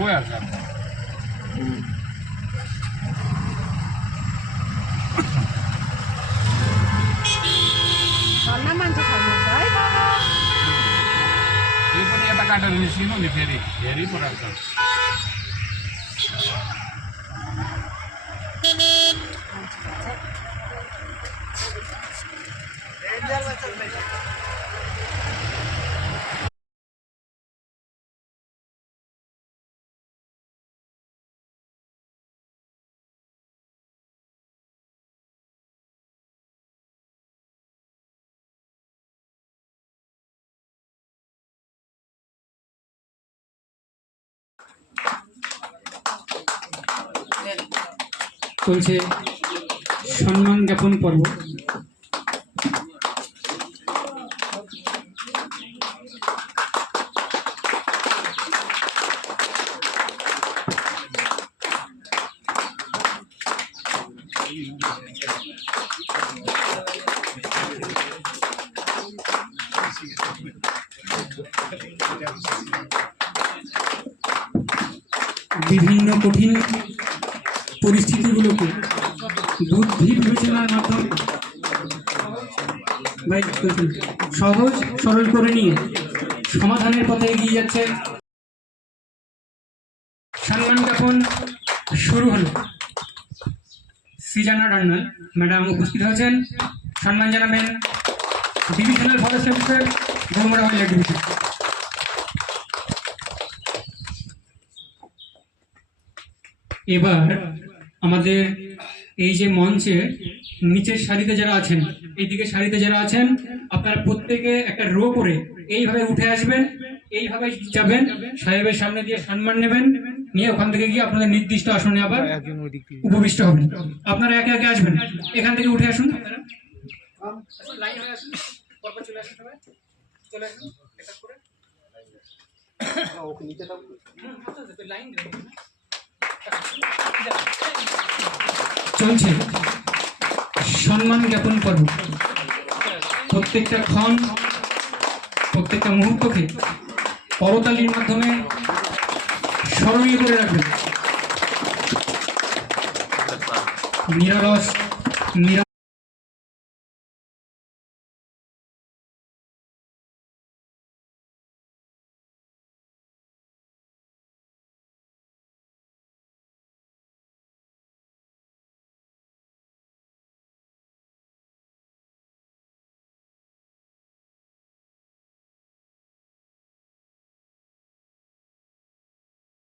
হয়ে আছে ini ada kadar di sini nih Ferry production. চলছে সম্মান জ্ঞাপন পর্ব। বিভিন্ন কঠিন পরিস্থিতিগুলোকে বুদ্ধি বিবেচনার মাধ্যমে সহজ সরল করে নিয়ে সমাধানের পথে এগিয়ে যাচ্ছে। সম্মান জ্ঞাপন শুরু হলো। সিজানা ডান্নাল ম্যাডাম উপস্থিত হয়েছেন। সম্মান জানাবেন ডিভিশনাল ফরেস্ট অফিসার গৌমরা হাইলাইট ডিভিশন। এবার আমাদের এই যে মঞ্চে নিচের সারিতে যারা আছেন, এইদিকে সারিতে যারা আছেন, আপনারা প্রত্যেকে একটা রো করে এইভাবে উঠে আসবেন, এইভাবে যাবেন, সাহেবের সামনে দিয়ে সম্মান নেবেন, নিয়ে ওখান থেকে গিয়ে আপনাদের নির্দিষ্ট আসনে আবার উপবিষ্ট হবেন। আপনারা একে একে আসবেন, এখান থেকে উঠে আসুন, লাইন হয়ে আসুন, পরপর চলে আসুন, সবাই চলে আসুন এক করে লাইন। চলছে সম্মান জ্ঞাপন পর্ব। প্রত্যেকটা ক্ষণ, প্রত্যেকটা মুহূর্তকে করতালির মাধ্যমে স্মরণীয় করে রাখবেন। নিরলস